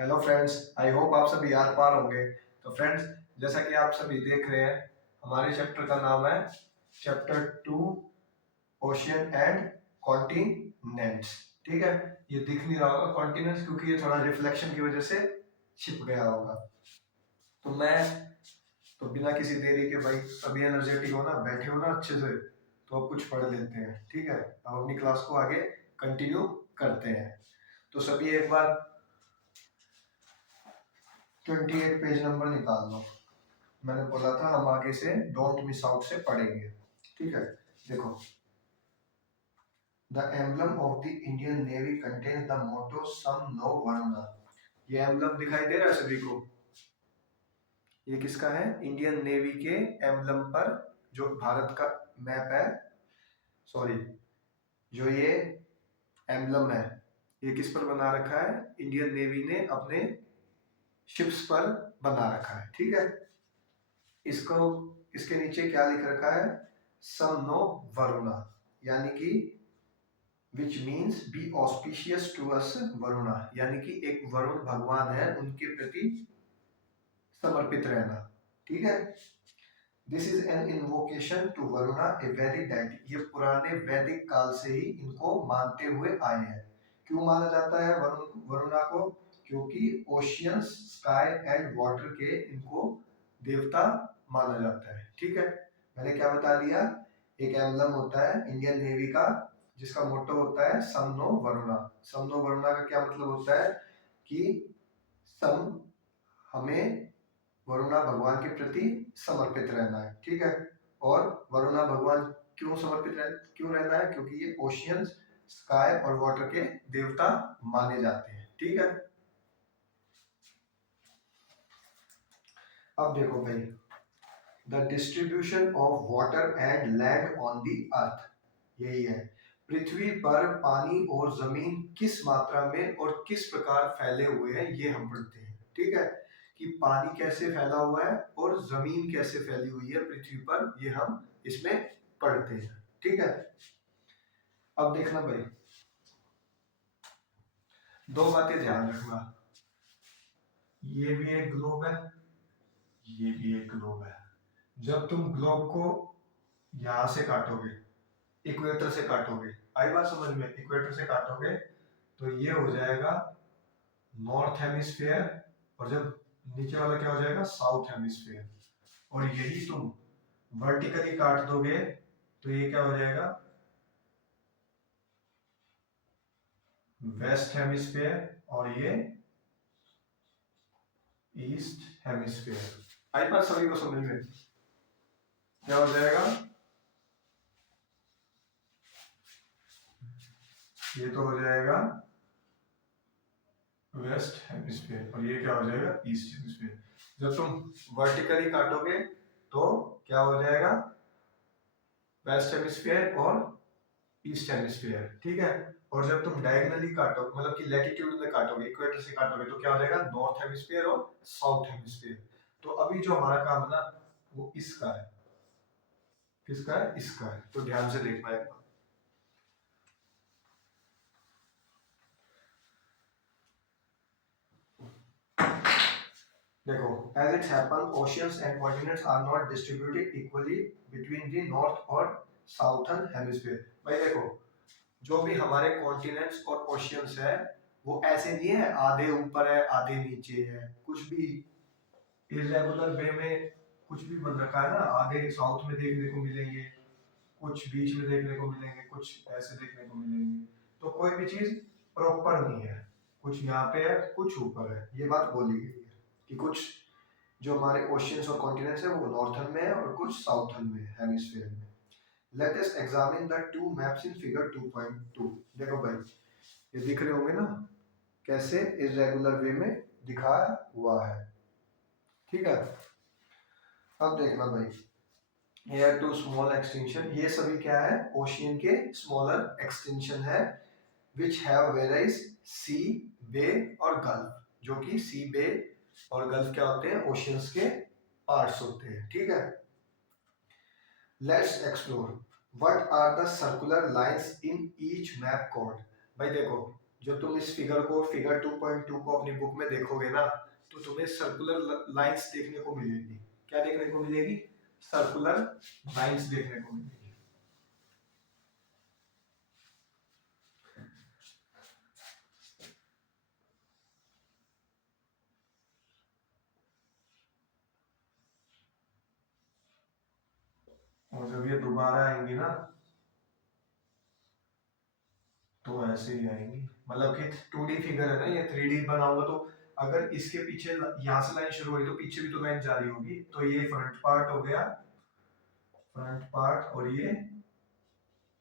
Hello friends, I hope आप सभी याद पार होंगे। तो फ्रेंड्स, जैसा कि आप सभी देख रहे हैं, हमारे चैप्टर का नाम है चैप्टर 2, ओशियन एंड कॉन्टिनेंट्स। ठीक है, ये दिख नहीं रहा होगा कॉन्टिनेंट्स क्योंकि ये थोड़ा रिफ्लेक्शन की वजह से छिप गया होगा। तो मैं तो बिना किसी देरी के भाई, अभी एनर्जेटिक हो ना, बैठे हो ना अच्छे से, तो अब कुछ पढ़ लेते हैं। ठीक है, अब अपनी क्लास को आगे कंटिन्यू करते हैं। तो सभी एक बार 28 पेज नंबर निकाल लो। मैंने बोला था हम आगे से डोंट मिस आउट से पढ़ेंगे। ठीक है, देखो, the emblem of the Indian Navy contains the motto सम नो वरुणा। ये एम्बलम दिखाई दे रहा है सभी को? ये किसका है? इंडियन नेवी के एम्बलम पर, जो भारत का मैप है, सॉरी, जो ये एम्बलम है, ये किस पर बना रखा है? इंडियन नेवी ने अपने शिप्स पर बना रखा है। ठीक है, इसको, इसके नीचे क्या लिख रखा है? सम नो वरुणा, यानी कि which means be auspicious to us Varuna, यानी कि एक वरुण भगवान है, उनके प्रति समर्पित रहना। ठीक है, this is an invocation to Varuna a Vedic deity. ये पुराने वैदिक काल से ही इनको मानते हुए आए हैं। क्यों माना जाता है वरुणा को? क्योंकि ओशियंस, स्काई एंड वाटर के इनको देवता माना जाता है। ठीक है, मैंने क्या बता दिया? एक एम्बलम होता है इंडियन नेवी का जिसका मोटो होता है सम नो वरुणा। सम नो वरुणा का क्या मतलब होता है? कि सम, हमें वरुणा भगवान के प्रति समर्पित रहना है। ठीक है, और वरुणा भगवान क्यों रहना है? क्योंकि ये ओशियंस, स्काई और वाटर के देवता माने जाते हैं। ठीक है, अब देखो भाई, the distribution of water and land on the earth, यही है, पृथ्वी पर पानी और जमीन किस मात्रा में और किस प्रकार फैले हुए हैं, ये हम पढ़ते हैं। ठीक है, कि पानी कैसे फैला हुआ है और जमीन कैसे फैली हुई है पृथ्वी पर, ये हम इसमें पढ़ते हैं। ठीक है, अब देखना भाई, दो बातें ध्यान रखना। ये भी एक ग्लोब है, ये भी एक ग्लोब है। जब तुम ग्लोब को यहां से काटोगे, इक्वेटर से काटोगे, आई बात समझ में? इक्वेटर से काटोगे तो ये हो जाएगा नॉर्थ हेमिस्फीयर, और जब नीचे वाला क्या हो जाएगा? South hemisphere. और यही तुम वर्टिकली काट दोगे तो ये क्या हो जाएगा? वेस्ट हेमिस्फीयर, और ये ईस्ट हेमिस्फीयर। आई बात सभी को समझ में? क्या हो जाएगा? ये तो हो जाएगा वेस्ट हेमिस्फीयर, और ये क्या हो जाएगा? East hemisphere. जब तुम वर्टिकली काटोगे तो क्या हो जाएगा? वेस्ट हेमिस्फीयर और ईस्ट हेमिस्फीयर। ठीक है, और जब तुम डायगनली काटो, मतलब कि लैटिट्यूड में काटोगे, इक्वेटर से काटोगे, तो क्या हो जाएगा? नॉर्थ हेमिस्फीयर और साउथ हेमिस्फीयर। तो अभी जो हमारा काम है ना, वो इसका है। किसका है? इसका है। तो ध्यान से देखना है। देखो, as it happens, oceans and continents are not distributed equally between the north और southern hemisphere। भाई देखो, जो भी हमारे कॉन्टिनेंट्स और ओशियंस है, वो ऐसे नहीं है आधे ऊपर है आधे नीचे है, कुछ भी इरेगुलर वे में कुछ भी बन रखा है ना। आधे साउथ में देखने को मिलेंगे, कुछ बीच में देखने को मिलेंगे, कुछ ऐसे देखने को मिलेंगे। तो कोई भी चीज प्रॉपर नहीं है, कुछ यहाँ पे है कुछ ऊपर है। ये बात बोली गई है कि कुछ जो हमारे ओशियंस और कॉन्टिनेंट्स है वो नॉर्थन में है और कुछ साउथन में है, हेमिस्फीयर में। Let us examine the two maps in figure 2.2। देखो भाई, ये दिख रहे होंगे ना कैसे इरेगुलर वे में दिखाया हुआ है। ठीक है, अब देखना भाई, हेयर टू स्मॉल एक्सटेंशन, ये सभी क्या है? ओशियन के स्मॉलर एक्सटेंशन है, विच हैव वेराइज सी, बे और गल्फ। जो कि सी, बे और गल्फ क्या होते हैं? ओशियंस के पार्ट्स होते हैं। ठीक है, let's explore what are the circular lines in each map called. भाई देखो, जब तुम इस फिगर को, फिगर 2.2 को अपनी बुक में देखोगे ना, तो तुम्हें सर्कुलर लाइंस देखने को मिलेगी। क्या देखने को मिलेगी? सर्कुलर लाइंस देखने को मिलेगी। और जब ये दोबारा आएंगी ना, तो ऐसे ही आएंगी। मतलब कि 2D फिगर है ना, ये 3D बनाऊंगा तो अगर इसके पीछे यहाँ से लाइन शुरू हो रही तो पीछे भी तो लाइन जा रही होगी। तो ये फ्रंट पार्ट हो गया, फ्रंट पार्ट, और ये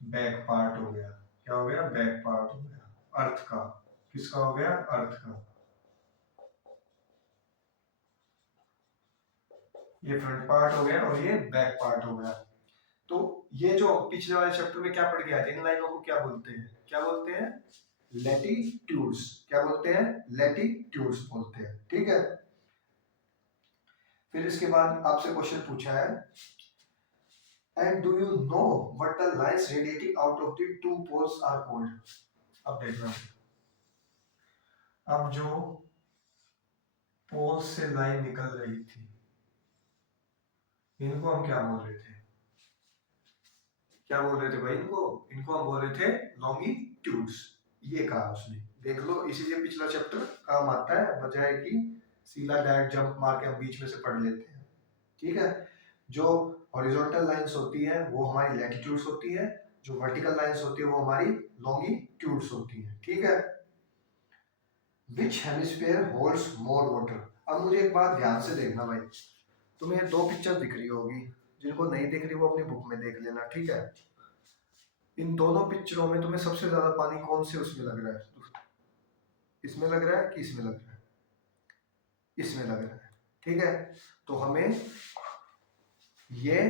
बैक पार्ट हो गया। क्या हो गया? बैक पार्ट हो गया अर्थ का। किसका हो गया? अर्थ का। ये फ्रंट पार्ट हो गया और ये बैक पार्ट हो गया। तो ये जो पिछले वाले चैप्टर में क्या पढ़ के आए थे, इन लाइनों को क्या बोलते हैं? क्या बोलते हैं? लैटिट्यूड्स। क्या बोलते हैं? लैटिट्यूड्स बोलते हैं। ठीक है। फिर इसके बाद आपसे क्वेश्चन पूछा है, and do you know what the lines radiating out of the two poles are called? अब देखना, अब जो पोल से लाइन निकल रही थी, इनको हम क्या बोल रहे थे? क्या बोल रहे थे भाई इनको? इनको हम बोल रहे थे लॉन्गिट्यूड्स। ये कहा उसने, देख लो, इसीलिए पिछला चैप्टर काम आता है, बजाय कि सीधा डायरेक्ट जंप मार के हम बीच में से पढ़ लेते हैं। ठीक है। जो हॉरिजॉन्टल लाइंस होती है वो हमारी लैटिट्यूड्स होती है, जो वर्टिकल लाइंस होती है वो हमारी लॉन्गिट्यूड्स होती है। ठीक है। विच हेमिस्फीयर होल्ड्स मोर वाटर? अब मुझे एक बात ध्यान से देखना भाई, तुम्हें दो पिक्चर दिख रही होगी, जिनको नहीं दिख रही वो अपनी बुक में देख लेना। ठीक है। इन दोनों पिक्चरों में तुम्हें सबसे ज्यादा पानी कौन से उसमें लग रहा है? इसमें लग रहा है कि इसमें लग रहा है? इसमें लग रहा है। ठीक है। तो हमें ये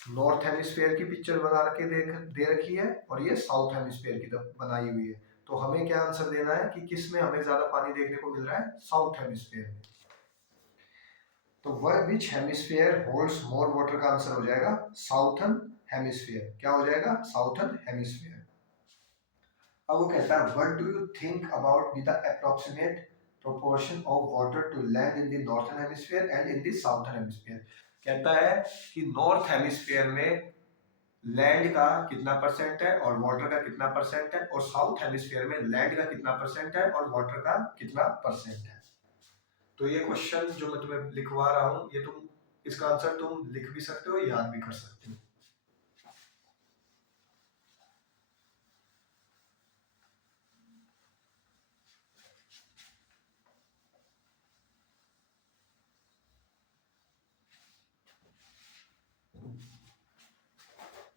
नॉर्थ हेमिस्फीयर की पिक्चर बना के दे रखी है और ये साउथ हेमिस्फीयर की बनाई हुई है। तो हमें क्या आंसर देना है कि किस में हमें ज्यादा पानी देखने को मिल रहा है? साउथ हेमिस्फीयर में। तो वह which hemisphere holds more water का आंसर हो जाएगा साउथर्न हेमिस्फीयर। क्या हो जाएगा? Southern hemisphere. अब वो कहता है, what do you think about the approximate proportion of water to land in the northern hemisphere and in the southern hemisphere? कहता है कि नॉर्थ हेमिस्फीयर में लैंड का कितना परसेंट है और वाटर का कितना परसेंट है, और साउथ हेमिस्फीयर में लैंड का कितना परसेंट है और वाटर का कितना परसेंट है। तो ये क्वेश्चन जो मैं तुम्हें लिखवा रहा हूं, ये तुम, इसका आंसर तुम लिख भी सकते हो, याद भी कर सकते हो।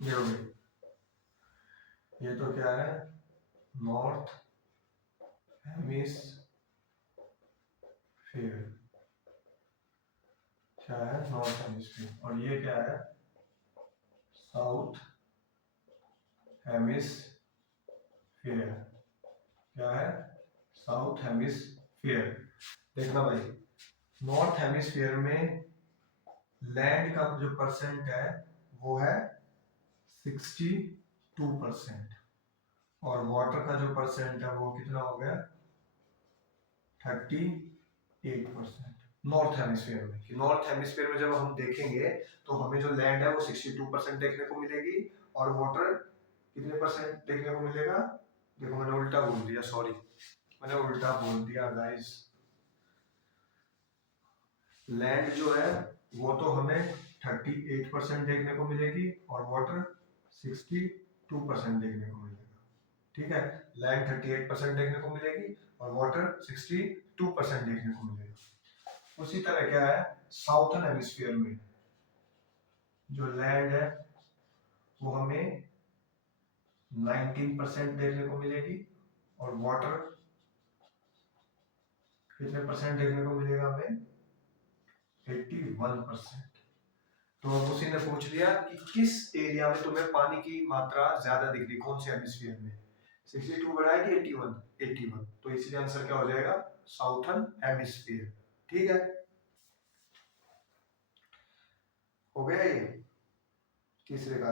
ये हो गई। ये तो क्या है? North hemisphere. क्या है? North hemisphere. और ये क्या है? South hemisphere. क्या है? South hemisphere. देखना भाई, नॉर्थ हेमिस्फीयर में लैंड का जो परसेंट है वो है 62%, और वाटर का जो परसेंट है वो कितना हो गया? 38%। नॉर्थ हेमिस्फीयर में, कि नॉर्थ हेमिस्फीयर में जब हम देखेंगे तो हमें जो लैंड है वो 62% देखने को मिलेगी, और वाटर कितने परसेंट देखने को मिलेगा? देखो मैंने उल्टा बोल दिया, सॉरी, मैंने उल्टा बोल दिया गाइस। लैंड जो है वो तो हमें 38% देखने को मिलेगी और वाटर 62% देखने को मिलेगा। ठीक है। लैंड 38% देखने को मिलेगी और वाटर 62% देखने को मिलेगा। उसी तरह क्या है, साउथर्न हेमिस्फीयर में जो लैंड है वो हमें 19% देखने को मिलेगी, और वाटर कितने परसेंट देखने को मिलेगा हमें? 81%। तो उसी ने पूछ लिया कि किस एरिया में तुम्हें पानी की मात्रा ज्यादा दिख रही, कौन से हेमिस्फीयर में? 62 बढ़ा है कि 81? 81। तो इसलिए आंसर क्या हो जाएगा? Southern hemisphere. ठीक है। हो गया ये तीसरे का।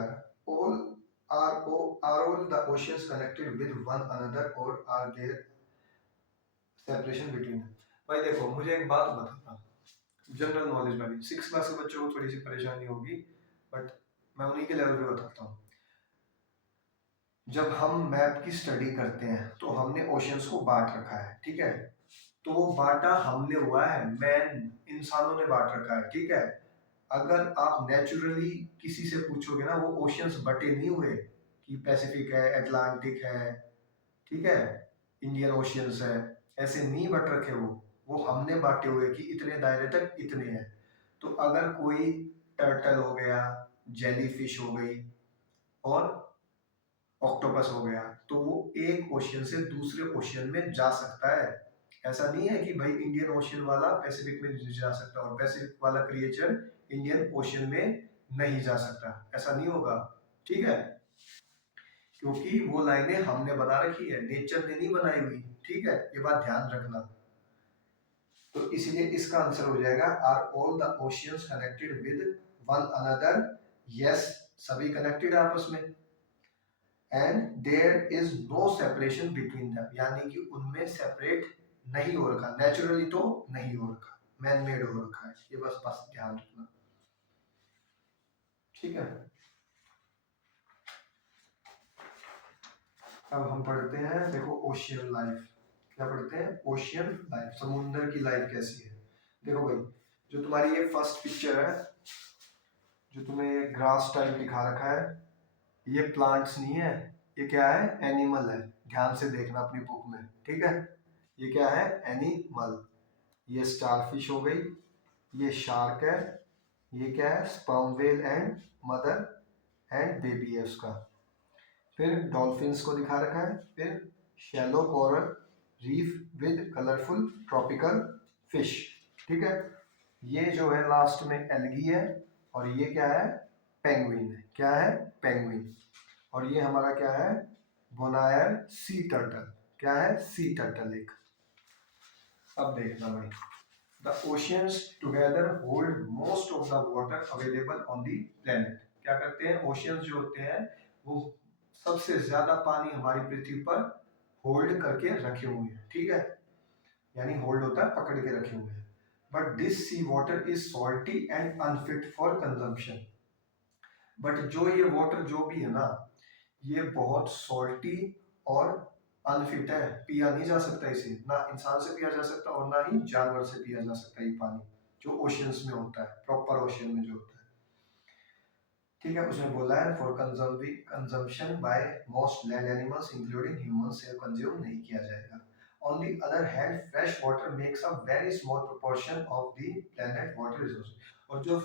All are all the oceans connected with one another or are there separation between them? भाई देखो मुझे एक बात बताना, जनरल नॉलेज वाली, 6 क्लास के बच्चों को थोड़ी सी परेशानी होगी, बट मैं उन्हीं के लेवल पे बताता हूँ। जब हम मैप की स्टडी करते हैं तो हमने ओशियंस को बांट रखा है, ठीक है। तो वो बांटा हमने हुआ है, मैन इंसानों ने बांट रखा है, ठीक है। अगर आप नेचुरली किसी से पूछोगे ना, वो ओशियंस बटे नहीं हुए कि पैसिफिक है, अटलांटिक है, ठीक है, इंडियन ओशियंस है, ऐसे नहीं बट रखे वो हमने बांटे हुए कि इतने दायरे तक इतने हैं। तो अगर कोई टर्टल हो गया, जेलीफिश हो गई और ऑक्टोपस हो गया, तो वो एक ओशियन से दूसरे ओशियन में जा सकता है। ऐसा नहीं है कि भाई इंडियन ओशियन वाला पैसिफिक में नहीं जा सकता और पैसिफिक वाला क्रिएचर इंडियन ओशियन में नहीं जा सकता, ऐसा नहीं होगा, ठीक है। क्योंकि वो लाइनें हमने बना रखी है, नेचर ने नहीं बनाई हुई, ठीक है, ये बात ध्यान रखना। तो इसलिए इसका आंसर हो जाएगा are all the oceans connected with one another, yes, सभी कनेक्टेड आपस में, and there is no separation between them, यानी कि उनमें सेपरेट नहीं हो रखा, नेचुरली तो नहीं हो रखा, मैन मेड हो रखा है, ये बस बस ध्यान रखना, ठीक है। अब हम पढ़ते हैं, देखो ओशियन लाइफ, क्या पढ़ते हैं, ओशियन लाइफ, समुद्र की लाइफ कैसी है। देखो भाई, जो तुम्हारी ये फर्स्ट पिक्चर है, जो तुम्हें ग्रास टाइप दिखा रखा है, ये प्लांट्स नहीं है, ये क्या है, एनिमल है, ध्यान से देखना अपनी बुक में, ठीक है। ये क्या है, एनिमल, ये स्टारफिश हो गई, ये शार्क है, ये क्या है, sperm whale and mother and baby है उसका। फिर डॉल्फिन्स को दिखा रखा है, फिर shallow coral reef with colourful tropical fish, ठीक है। ये जो है लास्ट में एल्गी है, और ये क्या है, पेंगुइन है, क्या है, पेंगुइन। और ये हमारा क्या है, बोनायर सी टर्टल, क्या है, सी टर्टल एक। अब देखना भाई, the oceans together hold most of the water available on the planet. क्या करते हैं, ओशियंस जो होते हैं वो सबसे ज्यादा पानी हमारी पृथ्वी पर होल्ड करके रखे हुए हैं, ठीक है, यानी होल्ड होता है पकड़ के रखे हुए हैं। But this sea water is salty and unfit for consumption. But जो ये वाटर जो भी है ना, ये बहुत सॉल्टी और अनफिट है, पिया नहीं जा सकता इसे, ना इंसान से पिया जा सकता और ना ही जानवर से पिया जा सकता ये पानी, जो ओशियंस में होता है, प्रॉपर ओशियन में जो होता है, ठीक है। उसमें बोला है for consumption by most land animals including humans से कंज्यूम नहीं किया जाएगा। On the other hand fresh water makes a very small proportion of the planet water resource. और जो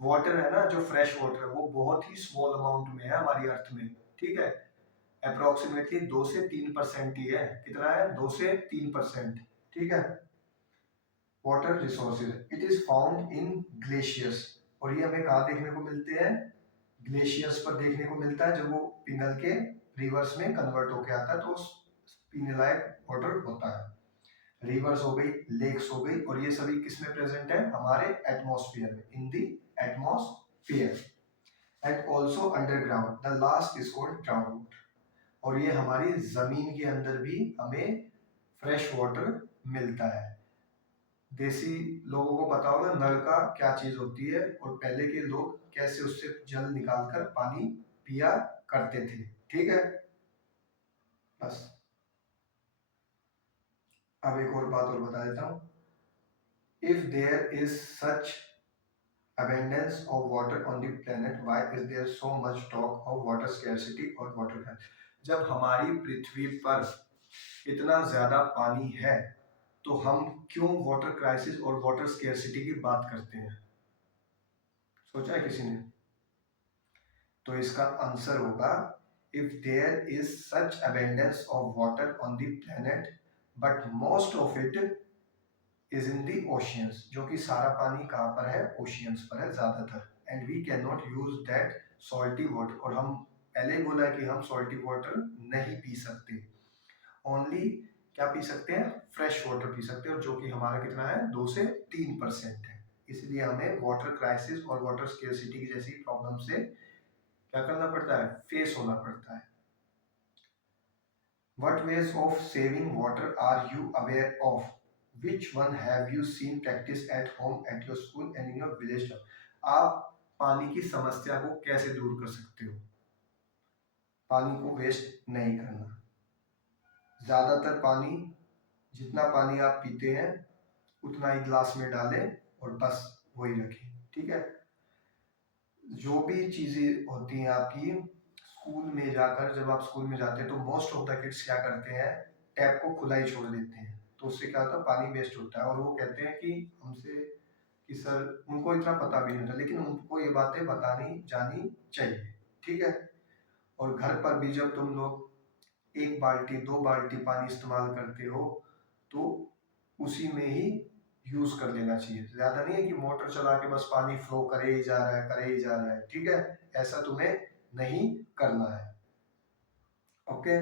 वाटर है ना, जो फ्रेश वाटर है, वो बहुत ही स्मॉल अमाउंट में है हमारी अर्थ में, ठीक है, अप्रोक्सीमेटली 2 से 3% ही है, कितना है, 2 से 3%, ठीक है, water resources. It is found in glaciers, और ये हमें कहाँ देखने को मिलते हैं, ग्लेशियर्स पर देखने को मिलता है, जब वो पिघल के रिवर्स में कन्वर्ट होके आता है तो पीने लायक वाटर होता है। रिवर्स हो गई, लेक्स हो गई, और ये सभी किस में प्रेजेंट है, हमारे एटमॉस्फेयर में, in the atmosphere, and also underground, the last is called groundwater. और ये हमारी जमीन के अंदर भी हमें फ्रेश वाटर मिलता है। देसी लोगों को पता होगा नल का क्या चीज होती है, और पहले के लोग कैसे उससे जल निकालकर पानी पिया करते थे, ठीक है, बस। अब एक और बात और बता देता हूँ, if there is such abundance of water on the planet, why is there so much talk of water scarcity और water crisis? जब हमारी पृथ्वी पर इतना ज्यादा पानी है, तो हम क्यों वाटर क्राइसिस और वाटर स्केर्सिटी की बात करते हैं, सोचा है किसी ने? तो इसका आंसर होगा, if there is such abundance of water on the planet but most of it is in the oceans, जो कि सारा पानी कहाँ पर है, ओशियंस पर है ज्यादातर, and we can not use that salty water, और हम पहले ही बोला कि हम सॉल्टी वाटर नहीं पी सकते, ओनली क्या पी सकते हैं, फ्रेश वाटर पी सकते हैं, और जो कि हमारा कितना है, 2 से 3% है। इसलिए हमें वाटर क्राइसिस और वाटर स्केर्सिटी की जैसी प्रॉब्लम से क्या करना पड़ता है, फेस होना पड़ता है। What ways of saving water are you aware of? Which one have you seen practice at home, at your school and in your village? आप पानी की समस्या को कैसे दूर कर सकते हो? पानी को वेस्ट नहीं करना। ज़्यादातर पानी, जितना पानी आप पीते हैं उतना ही ग्लास में डालें और बस वही रखें, ठीक है। जो भी चीज़ें होती हैं आपकी, स्कूल में जाकर, जब आप स्कूल में जाते हैं तो मोस्ट ऑफ द किड्स क्या करते हैं, टैप को खुला ही छोड़ देते हैं, तो उससे क्या होता है, पानी वेस्ट होता है। और वो कहते हैं कि हमसे, कि सर, उनको इतना पता भी नहीं होता, लेकिन उनको ये बातें बतानी जानी चाहिए, ठीक है। और घर पर भी जब तुम लोग 1 बाल्टी 2 बाल्टी पानी इस्तेमाल करते हो तो उसी में ही यूज कर लेना चाहिए। ज्यादा नहीं है कि मोटर चला के बस पानी फ्लो करे ही जा रहा है, करे ही जा रहा है, ठीक है। ऐसा तुम्हें नहीं करना है, ओके।